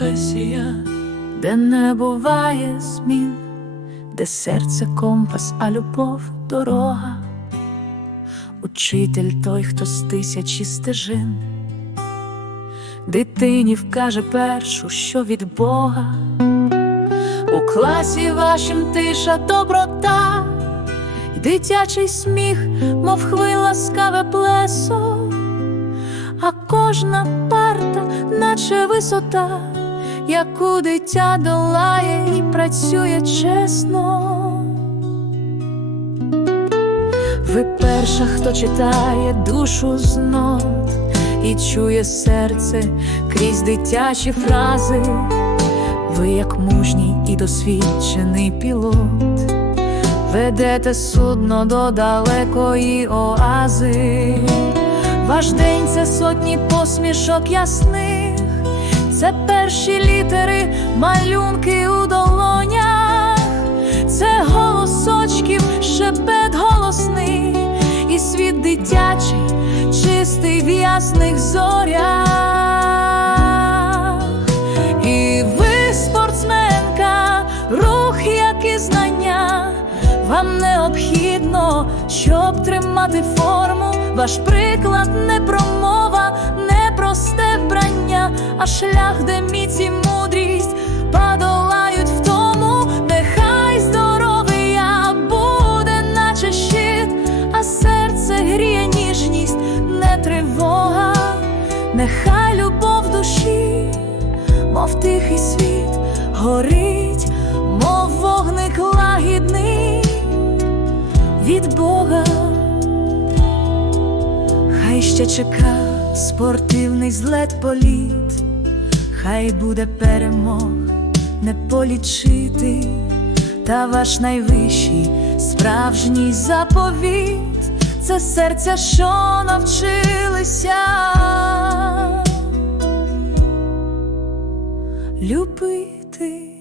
професія, де не буває змін, де серце компас, а любов дорога. Учитель той, хто з тисячі стежин, дитині вкаже першу, що від Бога. У класі вашим тиша доброта, й дитячий сміх, мов хвила ласкаве плесо, а кожна парта, наче висота, яку дитя долає і працює чесно. Ви перша, хто читає душу знов і чує серце крізь дитячі фрази. Ви, як мужній і досвідчений пілот, ведете судно до далекої оази. Ваш день це сотні посмішок ясних, це перші літери, малюнки у долонях, це голосочків, шепет голосний, і світ дитячий, чистий в ясних зорях. І ви спортсменка, рух, як і знання, вам необхідно, щоб тримати форму. Ваш приклад не вбрання, а шлях, де міць і мудрість подолають втому, нехай здоровий я буде, наче щит, а серце гріє ніжність, не тривога, нехай любов душі мов тихий світ горить, мов вогник лагідний від Бога. Ще чека спортивний злет політ, хай буде перемог не полічити, та ваш найвищий справжній заповіт це серця, що навчилися любити.